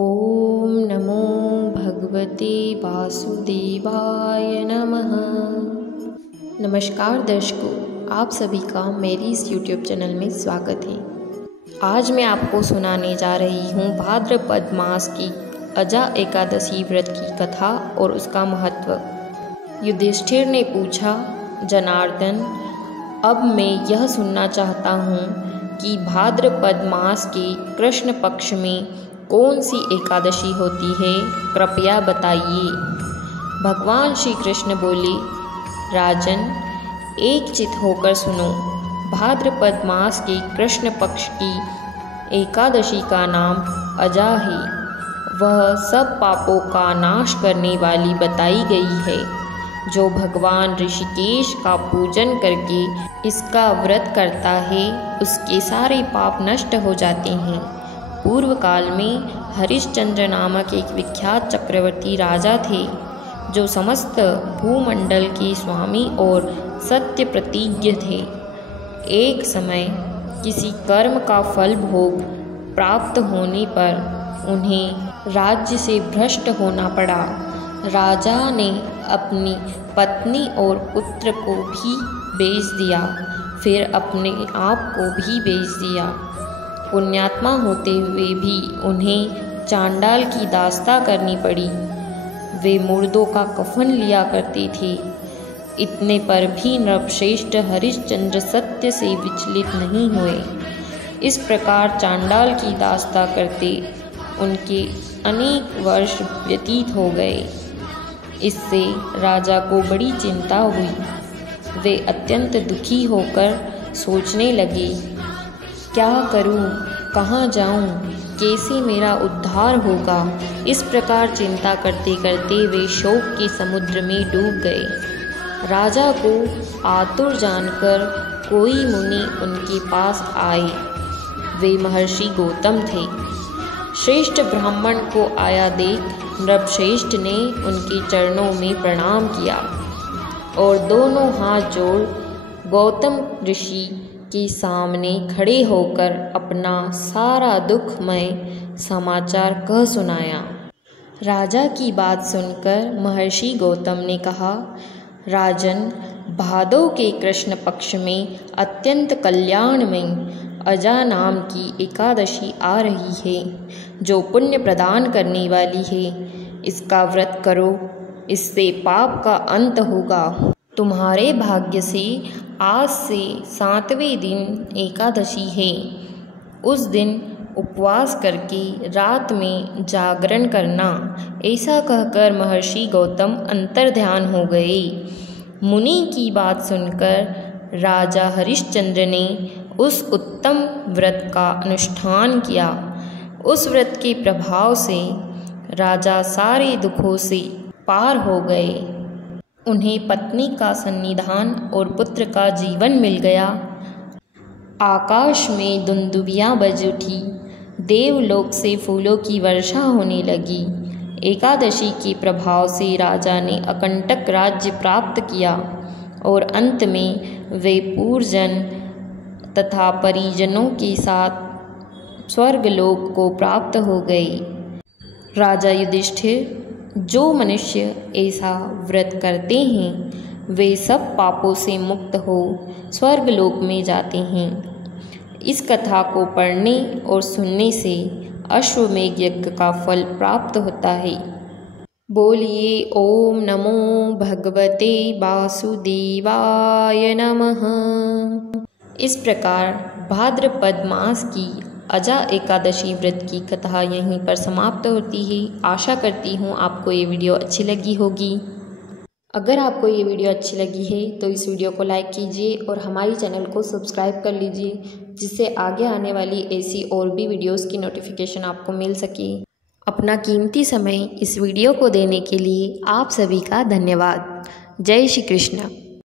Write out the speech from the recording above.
ओम नमो भगवते वासुदेवाय नमः। नमस्कार दर्शकों, आप सभी का मेरी इस YouTube चैनल में स्वागत है। आज मैं आपको सुनाने जा रही हूँ भाद्रपद मास की अजा एकादशी व्रत की कथा और उसका महत्व। युधिष्ठिर ने पूछा, जनार्दन, अब मैं यह सुनना चाहता हूँ कि भाद्रपद मास के कृष्ण पक्ष में कौन सी एकादशी होती है, कृपया बताइए। भगवान श्री कृष्ण बोले, राजन, एक चित होकर सुनो। भाद्रपद मास के कृष्ण पक्ष की एकादशी का नाम अजा है। वह सब पापों का नाश करने वाली बताई गई है। जो भगवान ऋषिकेश का पूजन करके इसका व्रत करता है, उसके सारे पाप नष्ट हो जाते हैं। पूर्व काल में हरिश्चंद्र नामक एक विख्यात चक्रवर्ती राजा थे, जो समस्त भूमंडल के स्वामी और सत्य प्रतिज्ञ थे। एक समय किसी कर्म का फल भोग प्राप्त होने पर उन्हें राज्य से भ्रष्ट होना पड़ा। राजा ने अपनी पत्नी और पुत्र को भी बेच दिया, फिर अपने आप को भी बेच दिया। पुण्यात्मा होते हुए भी उन्हें चांडाल की दास्ता करनी पड़ी। वे मुर्दों का कफन लिया करते थे। इतने पर भी नृपश्रेष्ठ हरिश्चंद्र सत्य से विचलित नहीं हुए। इस प्रकार चांडाल की दास्ता करते उनके अनेक वर्ष व्यतीत हो गए। इससे राजा को बड़ी चिंता हुई। वे अत्यंत दुखी होकर सोचने लगे, क्या करूं, कहाँ जाऊं, कैसे मेरा उद्धार होगा। इस प्रकार चिंता करते करते वे शोक के समुद्र में डूब गए। राजा को आतुर जानकर कोई मुनि उनके पास आए। वे महर्षि गौतम थे। श्रेष्ठ ब्राह्मण को आया देख नृपश्रेष्ठ ने उनके चरणों में प्रणाम किया और दोनों हाथ जोड़ गौतम ऋषि के सामने खड़े होकर अपना सारा दुखमय समाचार कह सुनाया। राजा की बात सुनकर महर्षि गौतम ने कहा, राजन, भादो के कृष्ण पक्ष में अत्यंत कल्याणमयी अजा नाम की एकादशी आ रही है, जो पुण्य प्रदान करने वाली है। इसका व्रत करो, इससे पाप का अंत होगा। तुम्हारे भाग्य से आज से 7वें दिन एकादशी है। उस दिन उपवास करके रात में जागरण करना। ऐसा कहकर महर्षि गौतम अंतर्ध्यान हो गए। मुनि की बात सुनकर राजा हरिश्चंद्र ने उस उत्तम व्रत का अनुष्ठान किया। उस व्रत के प्रभाव से राजा सारे दुखों से पार हो गए। उन्हें पत्नी का सन्निधान और पुत्र का जीवन मिल गया। आकाश में दुंदुभियाँ बज उठी। देवलोक से फूलों की वर्षा होने लगी। एकादशी के प्रभाव से राजा ने अकंटक राज्य प्राप्त किया और अंत में वे पूर्वजन तथा परिजनों के साथ स्वर्गलोक को प्राप्त हो गए। राजा युधिष्ठिर, जो मनुष्य ऐसा व्रत करते हैं वे सब पापों से मुक्त हो स्वर्गलोक में जाते हैं। इस कथा को पढ़ने और सुनने से अश्वमेध यज्ञ का फल प्राप्त होता है। बोलिए ओम नमो भगवते वासुदेवाय नमः। इस प्रकार भाद्रपद मास की अजा एकादशी व्रत की कथा यहीं पर समाप्त होती है। आशा करती हूँ आपको ये वीडियो अच्छी लगी होगी। अगर आपको ये वीडियो अच्छी लगी है तो इस वीडियो को लाइक कीजिए और हमारी चैनल को सब्सक्राइब कर लीजिए, जिससे आगे आने वाली ऐसी और भी वीडियोस की नोटिफिकेशन आपको मिल सके। अपना कीमती समय इस वीडियो को देने के लिए आप सभी का धन्यवाद। जय श्री कृष्ण।